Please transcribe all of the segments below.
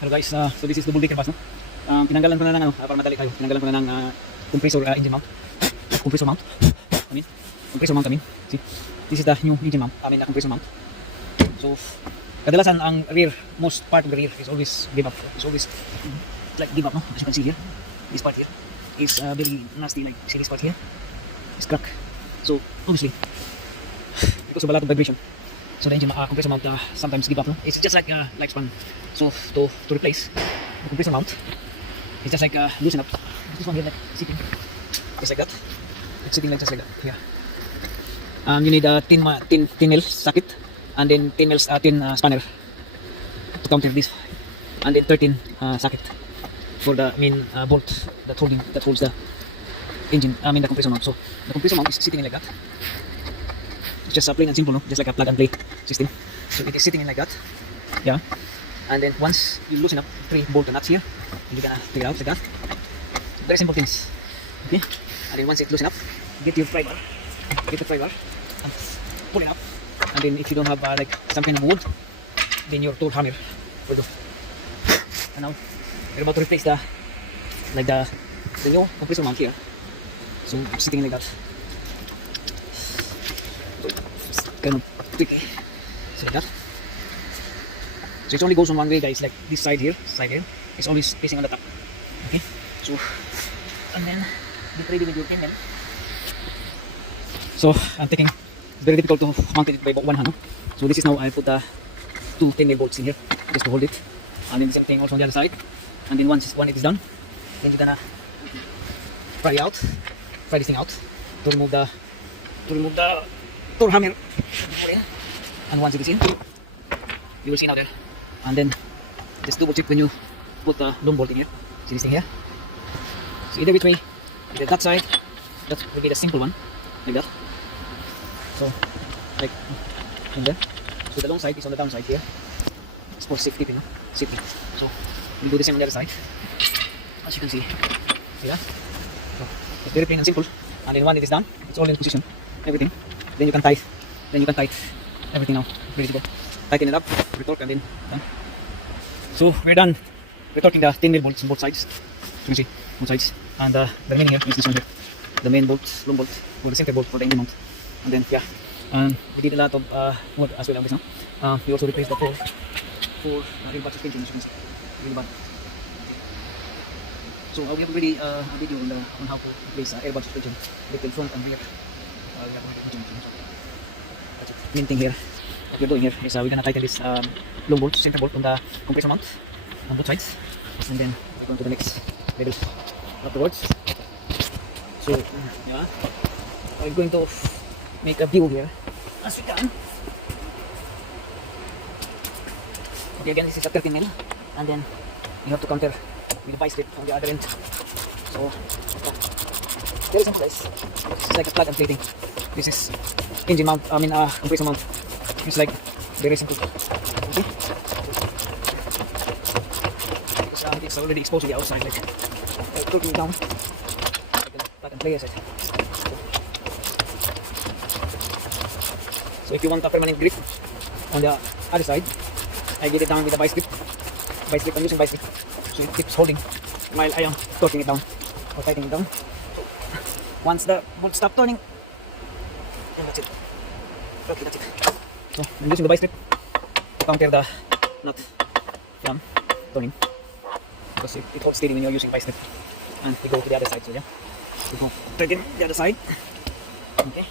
Hello guys, so this is double decker bus, no? Tinanggalan ko na ng para madali tayo. Tinanggalan ko na ng compressor engine mount. Compressor mount. Compressor mount, See? This is the new engine mount. Compressor mount. So, kadalasan ang rear, most part of the rear is always give up. It's always like give up, no? As you can see here, this part here is very nasty. Like, see this part here? It's crack. So, obviously, because of a lot of vibration, so the engine compressor mount sometimes give up, no? It's just like span. So to replace the compressor mount, it's just like loosen up. This one here like sitting, just like that. It's sitting like just like that. Yeah. You need a 10 mil socket, and then 10 mils tin spanner to counter this, and then 13 socket for the main bolt that holds the engine. The compressor mount. So the compressor mount is sitting in like that. It's just plain and simple, no? Just like a plug and play system. So it is sitting in like that. Yeah. And then once you loosen up 3 bolt nuts here, you're gonna take it out like that. Very simple things. Okay. And then once it's loosened up, get your pry bar. Get the pry bar and pull it up. And then if you don't have like some kind of wood, then your tool hammer will do. And now we're about to replace the new compressor mount here. So I'm sitting like that. So, kind of tricky. So like that. So it only goes on one way, guys. Like this side here, is always facing on the top. Okay. So and then get ready with your 10 mil. So I'm taking. It's very difficult to mount it by one hand. No? So this is now I put the 2 10 mil bolts in here just to hold it, and then the same thing also on the other side. And then once it is done, then you're gonna pry this thing out to remove the tool hammer. And once it is in, you will see now there. And then just double check when you put the long bolt in here. See this thing here? So either which way, either that side, that will be the simple one, like that. So like in there. So the long side is on the down side here. It's for safety, you know, safety. So we'll do the same on the other side. As you can see, yeah. So it's very plain and simple. And then when it is done, it's all in position, everything. Then you can tight everything now, ready to go. Tighten it up, retorque, and then done. So we're done retorquing the 10 mil bolts on both sides. You can see both sides, and the remaining here is this one here, the main bolt, long bolt, or the center bolt for the engine mount. And then yeah, we did a lot of wood as well on this now. We also replaced the pole for the rear batch suspension, as you can see, really bad. So we have already a video on how to replace airbag suspension, both in front and rear. We have already mentioned. That's it. Main thing here. What we're doing here is we're gonna tighten this long bolt, center bolt on the compressor mount on both sides, and then we're going to the next level afterwards. So yeah, we're going to make a view here as we can. Okay, again this is a 13 mil, and then you have to counter with the vice grip on the other end. So yeah, very simple guys. It's like a plug and play thing. This is engine mount, compressor mount. It's like very simple. Okay? Because it's already exposed to the outside, like tilting down. I can play as it. So if you want a permanent grip on the other side, I get it down with a vice grip. I'm using vice grip, so it keeps holding while I am torquing it down or tightening it down. Once the bolt stops turning, then that's it. Okay, that's it. So I'm using the vice grip to counter the nut from turning, because it holds steady when you're using vice grip. And we go to the other side, so yeah, we go tighten the other side. Okay,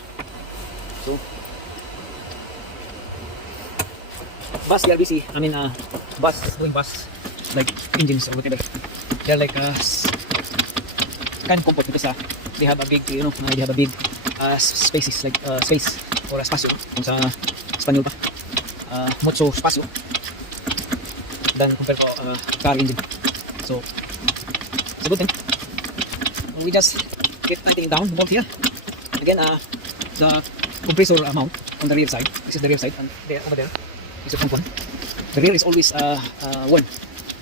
so bus CRBC, bus like engines or whatever, they're like kind of comfort because they have a big, they have a big spaces, like space or spasyo kung sa Espanyol pa, mucho spasyo than compared to car engine. So it's a good thing. We just get tightening down the bolt here. Again, the compressor mount on the rear side. This is the rear side, and there over there is the front one. The rear is always worn,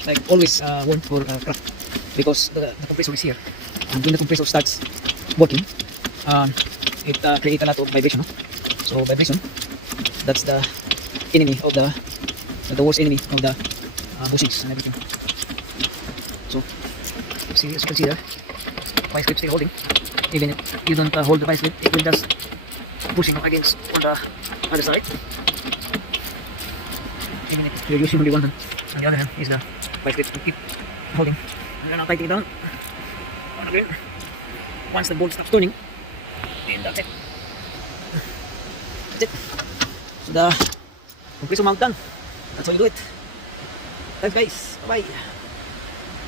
like always worn for crack, because the compressor is here, and when the compressor starts working, it creates a lot of vibration. No? So vibration, that's the enemy of the worst enemy of the bushings and everything. So, see, as you can see there, vice grip still holding. Even if you don't hold the vice grip, it will just pushing against on the other side. Even if you're using only one hand, on the other hand is the vice grip to keep holding. And then I'll tighten it down. On again. Once the bolt stops turning, and that's it. That's it. So the compressor mount done. That's how you do it. Thanks guys. Bye bye.